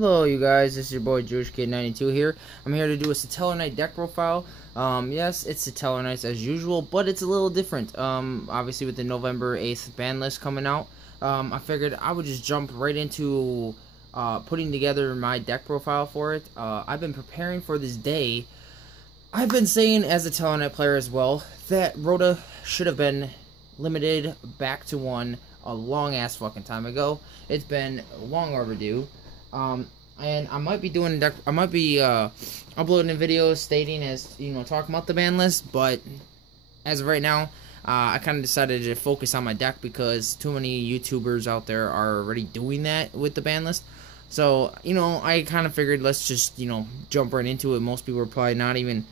Hello you guys, this is your boy Jewish Kid 92 here. I'm here to do a Satellarknight deck profile. Yes, it's Satellarknights as usual, but it's a little different. Obviously with the November 8th ban list coming out, I figured I would just jump right into putting together my deck profile for it. I've been preparing for this day. I've been saying as a Satellarknight player as well that Rhoda should have been limited back to 1 a long ass fucking time ago. It's been long overdue. And I might be doing uploading videos stating talking about the ban list, but as of right now, I kind of decided to focus on my deck because too many YouTubers out there are already doing that with the ban list. So, I kind of figured let's just, jump right into it. Most people are probably not even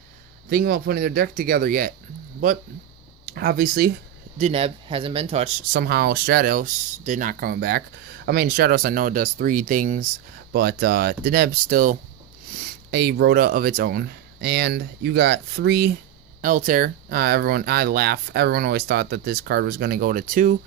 thinking about putting their deck together yet. But, obviously, Deneb hasn't been touched. Somehow, Stratos did not come back. I mean, Stratos, I know, does 3 things, but Deneb's still a Rhoda of its own. And you got 3 Altair. I laugh. Everyone always thought that this card was going to go to 2.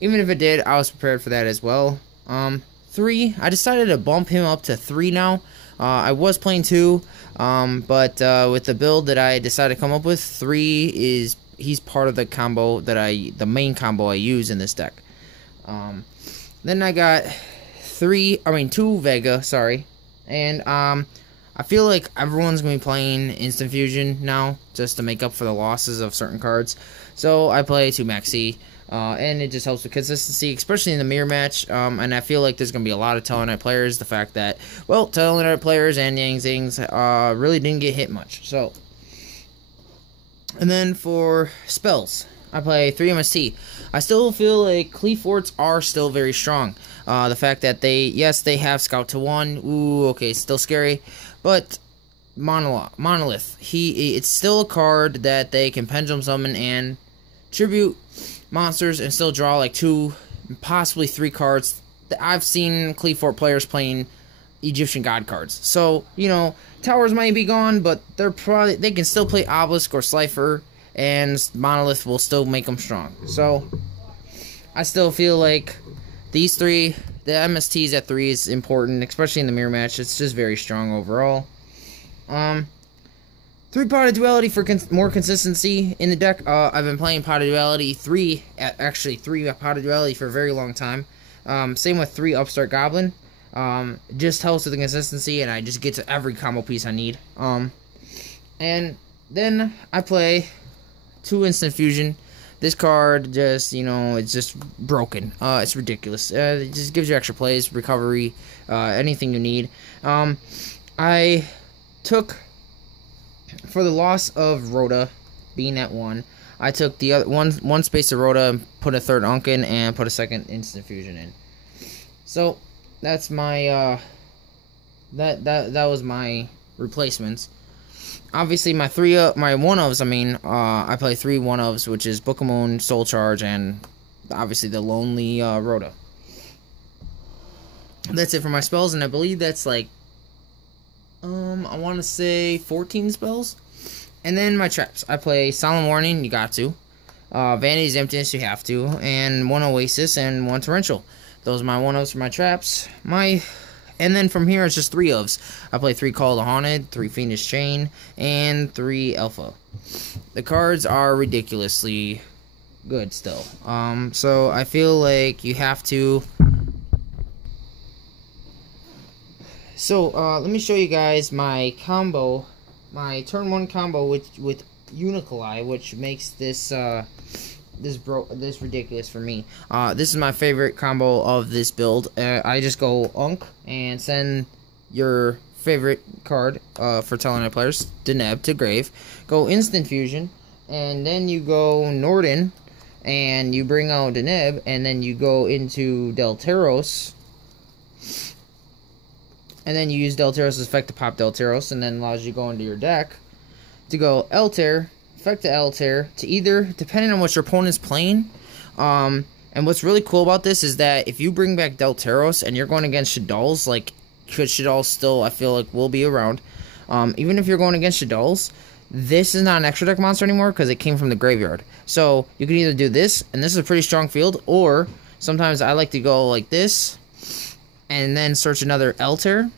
Even if it did, I was prepared for that as well. 3, I decided to bump him up to 3 now. I was playing 2, but with the build that I decided to come up with, 3 is... he's part of the combo the main combo I use in this deck. Then I got 2 Vega, sorry. And, I feel like everyone's going to be playing Instant Fusion now, just to make up for the losses of certain cards. So, I play 2 Maxi, and it just helps with consistency, especially in the mirror match. And I feel like there's going to be a lot of Satellarknight players. The fact that, well, Satellarknight players and Yang Zings, really didn't get hit much. So, and then for spells, I play 3 MST. I still feel like Cleaforts are still very strong. The fact that they have Scout to 1. Ooh, okay, still scary. But Monolith, it's still a card that they can pendulum summon and tribute monsters and still draw like 2, possibly 3 cards. I've seen Cleafort players playing Egyptian god cards. So, towers might be gone, but they can still play Obelisk or Slifer, and Monolith will still make them strong. So, I still feel like these 3, the MSTs at 3 is important, especially in the mirror match. It's just very strong overall. 3 Pot of Duality for more consistency in the deck. I've been playing Pot of Duality 3 Pot of Duality for a very long time. Same with 3 Upstart Goblin. Just helps with the consistency, and I just get to every combo piece I need. And then I play 2 Instant Fusion. This card just, it's just broken. It's ridiculous. It just gives you extra plays, recovery, anything you need. I took, for the loss of Rhoda being at 1, I took the other one space of Rhoda and put a 3rd Unk in and put a 2nd Instant Fusion in. So that's my that was my replacements. Obviously, my 1-ofs. I play 3 1-ofs, which is Book of Moon, Soul Charge, and obviously the Lonely Rhoda. That's it for my spells, and I believe that's like I want to say 14 spells. And then my traps. I play Solemn Warning, you got to. Vanity's Emptiness, you have to. And 1 Oasis and 1 Torrential. Those are my 1-ofs for my traps. And then from here, it's just 3 ofs. I play 3 Call of the Haunted, 3 Fiendish Chain, and 3 Alpha. The cards are ridiculously good still. So I feel like you have to... So, let me show you guys my combo. My turn 1 combo with Unicoli, which makes this... this ridiculous for me. This is my favorite combo of this build. I just go Unk and send your favorite card for Satellarknight players, Deneb, to grave. Go Instant Fusion, and then you go Norden, and you bring out Deneb, and then you go into Delteros, and then you use Delteros' effect to pop Delteros, and then allows you to go into your deck to go Altair, effect to Altair, to either, depending on what your opponent's playing, and what's really cool about this is that if you bring back Delteros and you're going against Shaddoll's, like, because Shaddoll still, I feel like, will be around, even if you're going against Shaddoll's, this is not an extra deck monster anymore because it came from the graveyard. So, you can either do this, and this is a pretty strong field, or sometimes I like to go like this, and then search another Altair.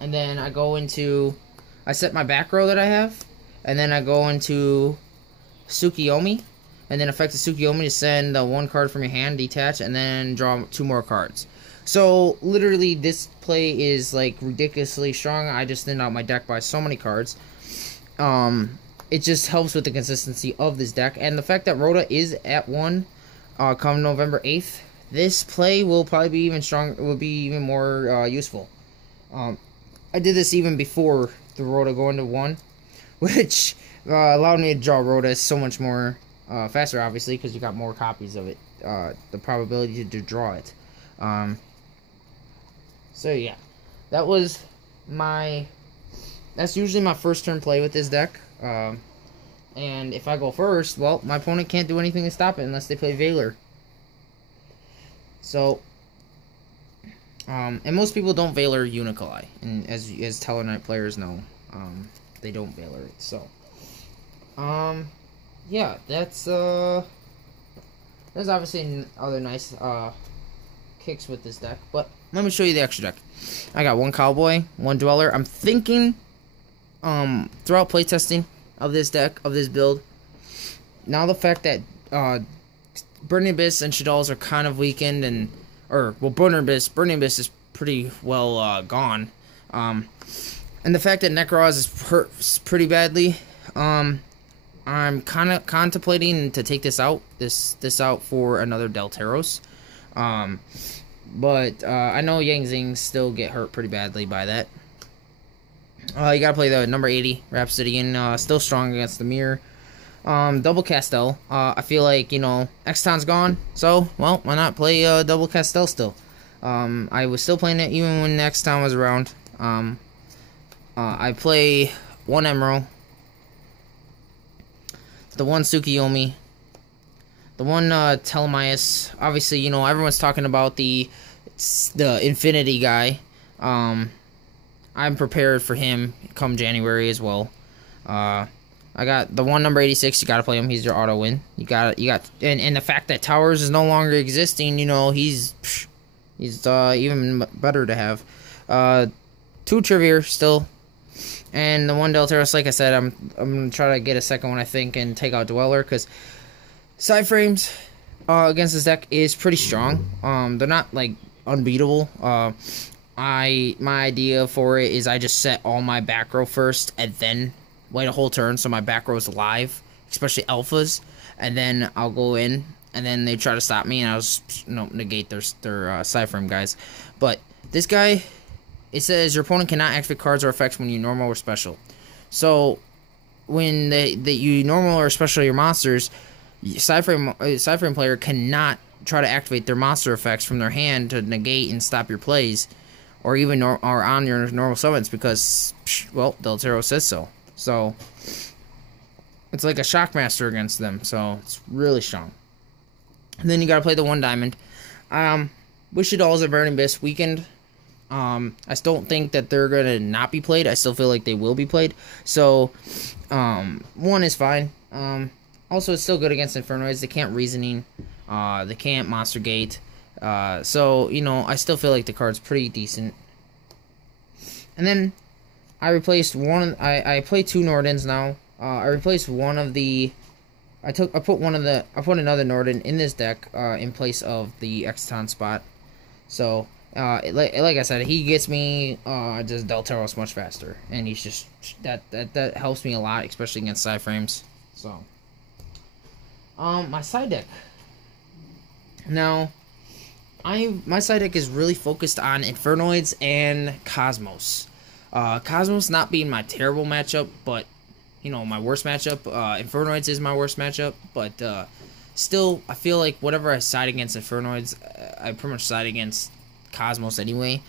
And then I set my back row that I have, and then I go into Tsukiyomi, and then affect the Tsukiyomi to send one card from your hand, detach, and then draw 2 more cards. So literally this play is like ridiculously strong. I just thinned out my deck by so many cards. It just helps with the consistency of this deck, and the fact that Rhoda is at 1 come November 8th, this play will probably be even stronger, will be even more useful. I did this even before the Rhoda going to 1, which allowed me to draw Rhoda so much more faster, obviously, because you got more copies of it. The probability to draw it. So yeah, that's usually my first turn play with this deck. And if I go first, well, my opponent can't do anything to stop it unless they play Valor. So, and most people don't Valor Unicoli, and as Satellarknight players know, they don't Valor it. So, yeah, there's obviously other nice kicks with this deck, but let me show you the extra deck. I got 1 Cowboy, 1 Dweller. I'm thinking, throughout playtesting of this deck, of this build, now the fact that Burning Abyss and Shaddoll's are kind of weakened, Burning Abyss is pretty well gone, and the fact that Necroz is hurt pretty badly, I'm kind of contemplating to take this out for another Delteros, but I know Yang Zings still get hurt pretty badly by that. You gotta play the number 80 Rhapsodian, still strong against the mirror. Double Castel. I feel like, Exton's gone, so, well, why not play double Castel still? I was still playing it even when Exton was around. I play 1 Emerald, the 1 Tsukiyomi, the 1 Telemias. Obviously, everyone's talking about the Infinity guy. I'm prepared for him come January as well. I got the 1 number 86. You gotta play him. He's your auto win. You got, and the fact that Towers is no longer existing, he's even better to have. 2 Trivir still, and the 1 Delteros. Like I said, I'm gonna try to get a second one, I think, and take out Dweller, because side frames against this deck is pretty strong. They're not like unbeatable. My idea for it is I just set all my back row first and then wait a whole turn so my back row is alive, especially alphas, and then I'll go in and then they try to stop me and I'll just negate their side frame guys. But this guy, it says your opponent cannot activate cards or effects when you normal or special. So when you normal or special your monsters, side frame player cannot try to activate their monster effects from their hand to negate and stop your plays, or even or on your normal summons, because, well, Deltero says so. So, it's like a Shockmaster against them, so it's really strong. And then you gotta play the 1 Diamond. Wishdall's a Burning Abyss weakened. I still don't think that they're gonna not be played. I still feel like they will be played. So, 1 is fine. Also, it's still good against Infernoids. They can't Reasoning. They can't Monster Gate. So, I still feel like the card's pretty decent. And then I replaced one. I play 2 Nordens now. I replaced one of the. I put another Norden in this deck in place of the Exton spot. So like I said, he gets me just Delteros much faster, and he's just that helps me a lot, especially against side frames. So my side deck. Now, my side deck is really focused on Infernoids and Cosmos. Cosmos not being my terrible matchup, but, my worst matchup. Infernoids is my worst matchup, but still, I feel like whatever I side against Infernoids, I pretty much side against Cosmos anyway.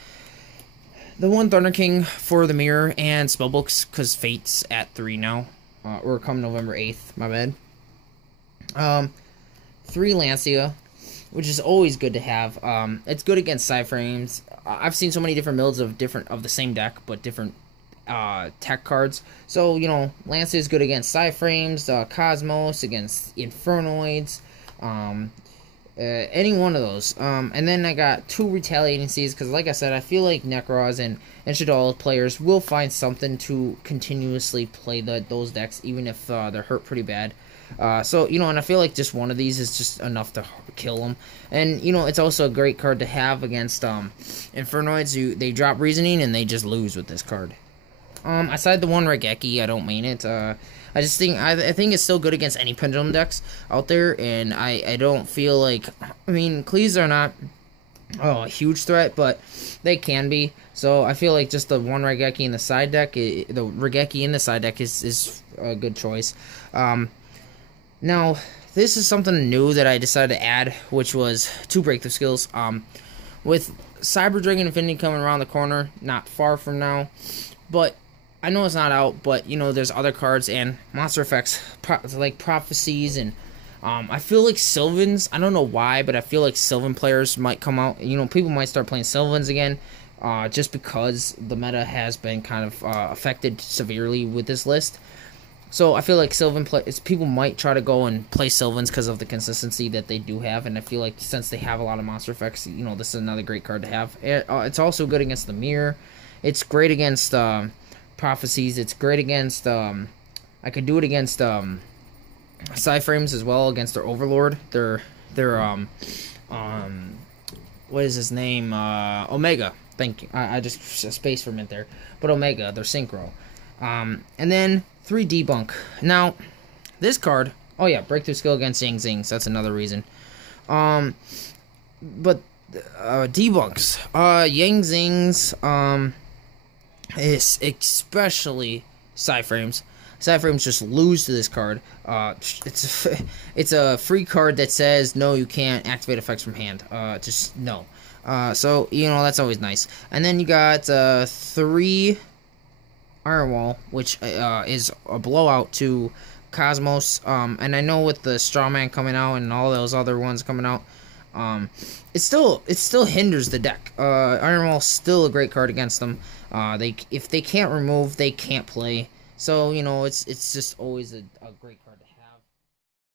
The 1 Thunder King for the mirror and spellbooks, because Fate's at 3 now, or come November 8th, my bad. 3 Lancia, which is always good to have. It's good against side frames. I've seen so many different builds of the same deck, but different tech cards. So, Lancia is good against side frames, Cosmos, against Infernoids. Any one of those. And then I got 2 Retaliating Seeds, because like I said, I feel like Necros and Shaddoll players will find something to continuously play those decks, even if they're hurt pretty bad. So, and I feel like just one of these is just enough to kill them. And, it's also a great card to have against Infernoids. They drop Reasoning, and they just lose with this card. Aside the one Regeki, I don't main it. I just think I think it's still good against any Pendulum decks out there, and I don't feel like, Cleaves are not a huge threat, but they can be. So I feel like just the one Regeki in the side deck, the Regeki in the side deck is a good choice. Now this is something new that I decided to add, which was 2 breakthrough skills. With Cyber Dragon Infinity coming around the corner, not far from now, but I know it's not out, but, there's other cards and monster effects, like Prophecies, and I feel like Sylvans, I don't know why, but I feel like Sylvan players might come out. People might start playing Sylvans again, just because the meta has been kind of affected severely with this list. So I feel like people might try to go and play Sylvans because of the consistency that they do have, and I feel like since they have a lot of monster effects, this is another great card to have. It's also good against the Mirror. It's great against Prophecies. It's great against I could do it against Psyframes as well, against their Overlord. Their what is his name? Omega. Thank you. I just spaced for a minute there. But Omega, their Synchro. And then 3 Debunk. Now, this card, oh yeah, breakthrough skill against Yang Zings. That's another reason. But debunks. Yang Zings, is especially Psyframes. Psyframes just lose to this card. It's a free card that says no, you can't activate effects from hand. Just no. So that's always nice. And then you got 3 Iron Wall, which is a blowout to Cosmos. And I know with the Strawman coming out and all those other ones coming out, it still hinders the deck. Iron Wall's still a great card against them. If they can't remove, they can't play. So it's just always a great card to have.